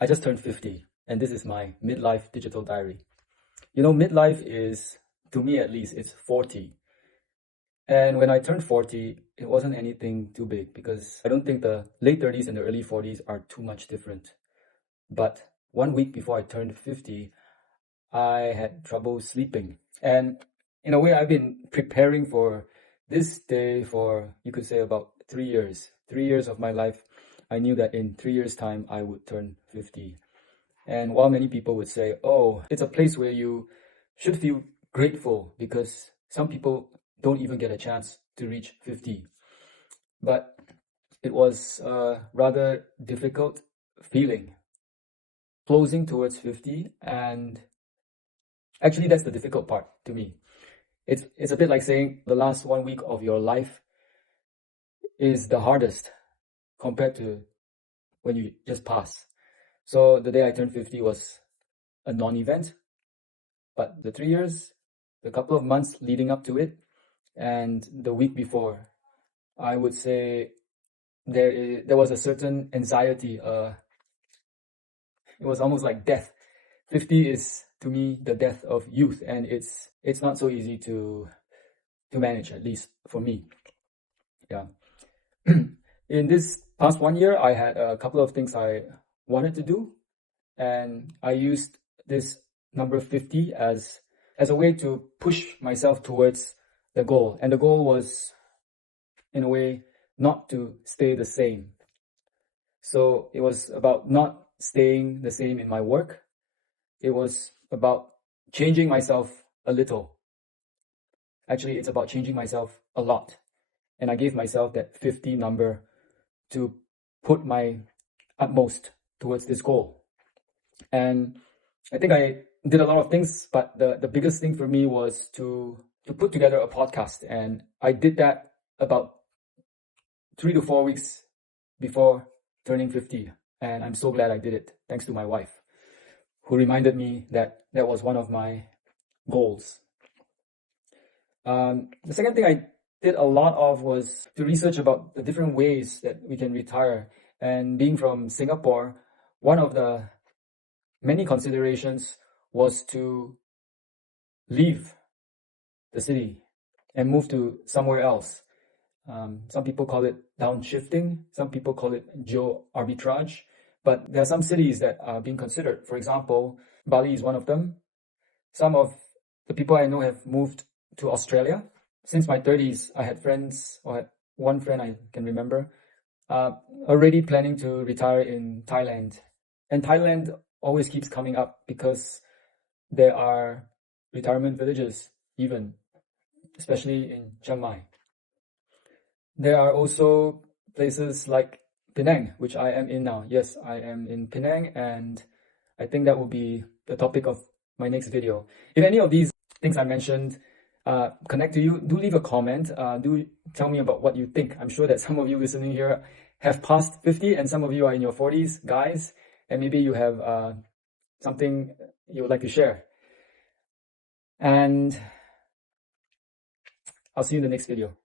I just turned 50, and this is my midlife digital diary. You know, midlife is, to me at least, it's 40. And when I turned 40, it wasn't anything too big because I don't think the late 30s and the early 40s are too much different. But 1 week before I turned 50, I had trouble sleeping. And in a way, I've been preparing for this day for, you could say, about 3 years. 3 years of my life, I knew that in 3 years' time, I would turn 50. And while many people would say, oh, it's a place where you should feel grateful because some people don't even get a chance to reach 50. But it was a rather difficult feeling closing towards 50. And actually, that's the difficult part to me. It's a bit like saying the last 1 week of your life is the hardest compared to when you just pass. So the day I turned 50 was a non-event, but the 3 years, the couple of months leading up to it, and the week before, I would say there was a certain anxiety. It was almost like death. 50 is to me the death of youth, and it's not so easy to manage, at least for me. Yeah. In this past 1 year, I had a couple of things I wanted to do, and I used this number 50 as a way to push myself towards the goal. And the goal was, in a way, not to stay the same. So it was about not staying the same in my work. It was about changing myself a little. Actually, it's about changing myself a lot. And I gave myself that 50 number to put my utmost towards this goal. And I think I did a lot of things, but the biggest thing for me was to put together a podcast. And I did that about 3 to 4 weeks before turning 50. And I'm so glad I did it, thanks to my wife, who reminded me that that was one of my goals. The second thing I did a lot of was to research about the different ways that we can retire. And being from Singapore, one of the many considerations was to leave the city and move to somewhere else. Some people call it downshifting, some people call it geo-arbitrage, but there are some cities that are being considered. For example, Bali is one of them. Some of the people I know have moved to Australia. Since my 30s, I had friends, or had one friend I can remember, already planning to retire in Thailand. And Thailand always keeps coming up because there are retirement villages, even, especially in Chiang Mai. There are also places like Penang, which I am in now. Yes, I am in Penang, and I think that will be the topic of my next video. If any of these things I mentioned connect to you, do leave a comment. Do tell me about what you think. I'm sure that some of you listening here have passed 50 and some of you are in your 40s, guys, and maybe you have something you would like to share. And I'll see you in the next video.